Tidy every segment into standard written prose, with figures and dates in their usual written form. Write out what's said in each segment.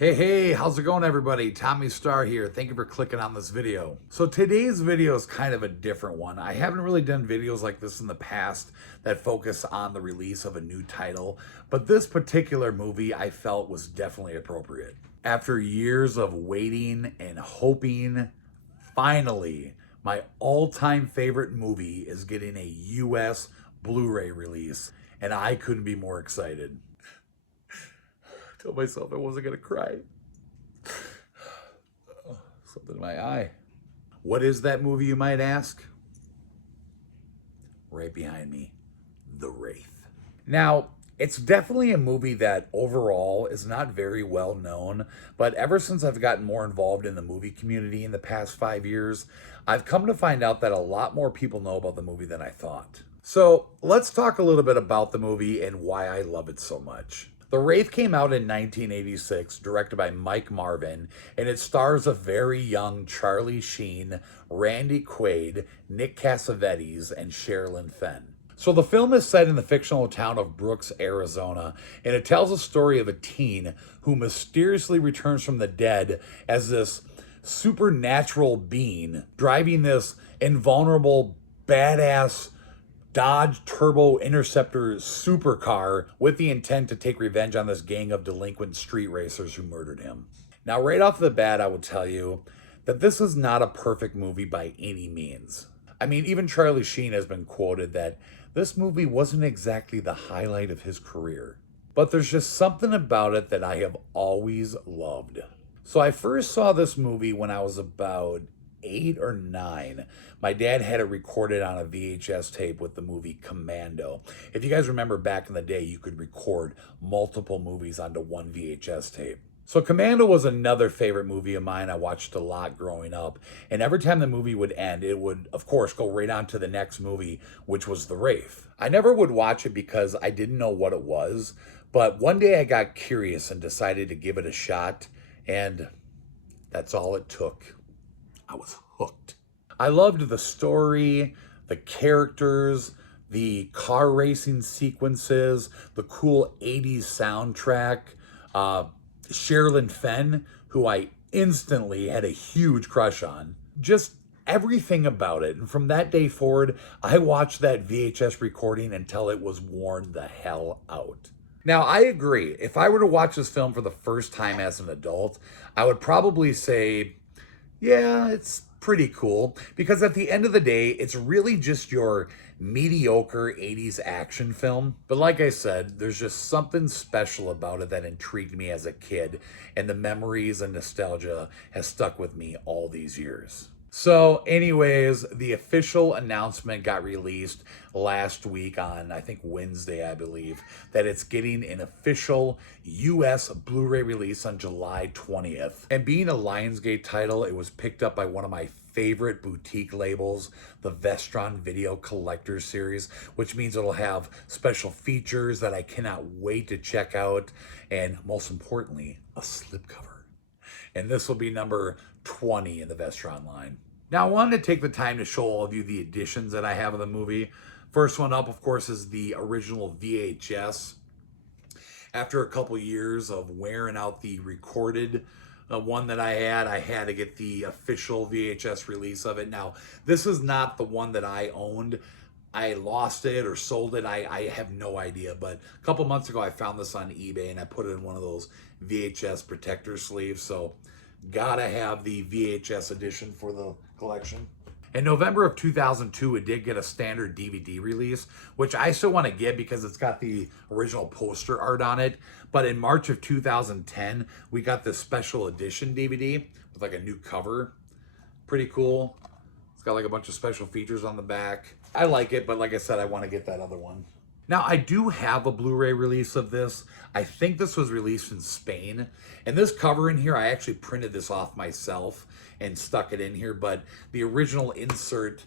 Hey, how's it going everybody? Tommy Star here. Thank you for clicking on this video. So today's video is kind of a different one. I haven't really done videos like this in the past that focus on the release of a new title, but this particular movie I felt was definitely appropriate. After years of waiting and hoping, finally, my all-time favorite movie is getting a US Blu Ray release, and I couldn't be more excited. I told myself I wasn't gonna cry. Something in my eye. What is that movie, you might ask? Right behind me, The Wraith. Now, it's definitely a movie that overall is not very well known, but ever since I've gotten more involved in the movie community in the past 5 years, I've come to find out that a lot more people know about the movie than I thought. So let's talk a little bit about the movie and why I love it so much. The Wraith came out in 1986, directed by Mike Marvin, and it stars a very young Charlie Sheen, Randy Quaid, Nick Cassavetes, and Sherilyn Fenn. So the film is set in the fictional town of Brooks, Arizona, and it tells a story of a teen who mysteriously returns from the dead as this supernatural being, driving this invulnerable, badass Dodge Turbo Interceptor supercar with the intent to take revenge on this gang of delinquent street racers who murdered him. Now, right off the bat, I will tell you that this is not a perfect movie by any means. I mean, even Charlie Sheen has been quoted that this movie wasn't exactly the highlight of his career. But there's just something about it that I have always loved. So I first saw this movie when I was about 8 or 9. My dad had it recorded on a VHS tape with the movie Commando. If you guys remember back in the day, you could record multiple movies onto one VHS tape. So Commando was another favorite movie of mine. I watched a lot growing up. And every time the movie would end, it would, of course, go right on to the next movie, which was The Wraith. I never would watch it because I didn't know what it was. But one day I got curious and decided to give it a shot. And that's all it took. I was hooked. I loved the story, the characters, the car racing sequences, the cool 80s soundtrack, Sherilyn Fenn, who I instantly had a huge crush on. Just everything about it. And from that day forward, I watched that VHS recording until it was worn the hell out. Now, I agree. If I were to watch this film for the first time as an adult, I would probably say, yeah, it's pretty cool, because at the end of the day, it's really just your mediocre 80s action film. But like I said, there's just something special about it that intrigued me as a kid, and the memories and nostalgia has stuck with me all these years. So anyways, the official announcement got released last week on, I think, Wednesday, I believe, that it's getting an official US Blu Ray release on July 20th. And being a Lionsgate title, it was picked up by one of my favorite boutique labels, the Vestron Video Collectors Series, which means it'll have special features that I cannot wait to check out, and most importantly, a slipcover. And this will be number 20 in the Vestron line. Now, I wanted to take the time to show all of you the editions that I have of the movie. First one up, of course, is the original VHS. After a couple years of wearing out the recorded one that I had to get the official VHS release of it. Now, this is not the one that I owned. I lost it or sold it. I have no idea. But a couple months ago, I found this on eBay, and I put it in one of those VHS protector sleeves. So gotta have the VHS edition for the collection. In November of 2002, it did get a standard DVD release, which I still want to get because it's got the original poster art on it. But in March of 2010, we got this special edition DVD with like a new cover. Pretty cool. It's got like a bunch of special features on the back. I like it, but like I said, I want to get that other one. Now, I do have a Blu Ray release of this. I think this was released in Spain. And this cover in here, I actually printed this off myself and stuck it in here. But the original insert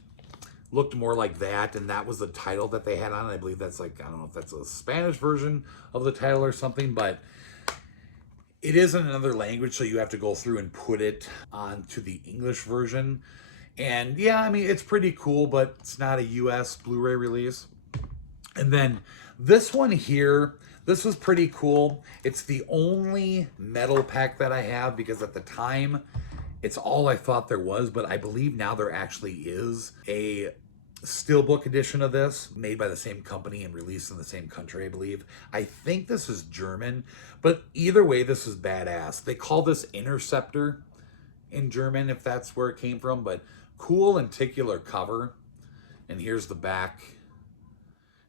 looked more like that. And that was the title that they had on it. I believe that's like, I don't know if that's a Spanish version of the title or something. But it is in another language, so you have to go through and put it onto the English version. And yeah, I mean, it's pretty cool, but it's not a US Blu Ray release. And then this one here, This was pretty cool. It's the only metal pack that I have because at the time, it's all I thought there was, but I believe now there actually is a steelbook edition of this made by the same company and released in the same country, I believe. I think this is German, but either way, this is badass. They call this Interceptor in German, if that's where it came from, but cool lenticular cover. And here's the back.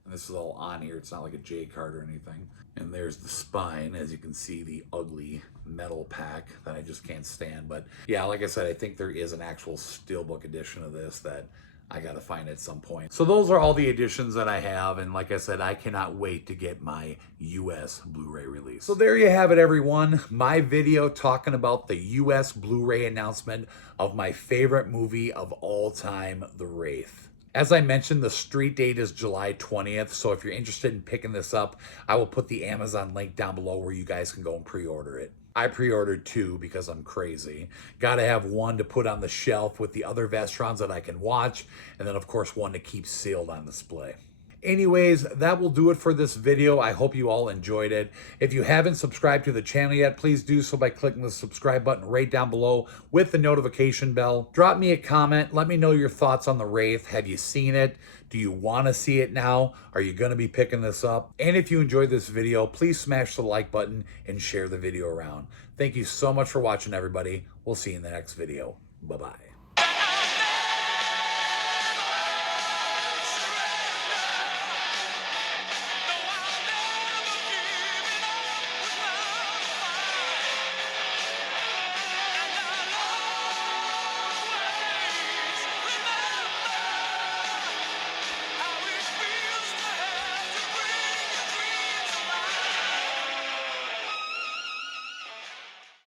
And this is all on here. It's not like a J card or anything. And there's the spine, as you can see, the ugly metal pack that I just can't stand. But yeah, like I said, I think there is an actual steelbook edition of this that I gotta find at some point. So those are all the editions that I have, and like I said, I cannot wait to get my US Blu-ray release. So there you have it, everyone. My video talking about the US Blu-ray announcement of my favorite movie of all time, The Wraith. As I mentioned, the street date is July 20th, so if you're interested in picking this up, I will put the Amazon link down below where you guys can go and pre-order it. I pre-ordered 2 because I'm crazy. Gotta have one to put on the shelf with the other Vestrons that I can watch, and then of course one to keep sealed on display. Anyways, that will do it for this video. I hope you all enjoyed it. If you haven't subscribed to the channel yet, please do so by clicking the subscribe button right down below with the notification bell. Drop me a comment. Let me know your thoughts on the Wraith. Have you seen it? Do you want to see it now? Are you going to be picking this up? And if you enjoyed this video, please smash the like button and share the video around. Thank you so much for watching, everybody. We'll see you in the next video. Bye-bye.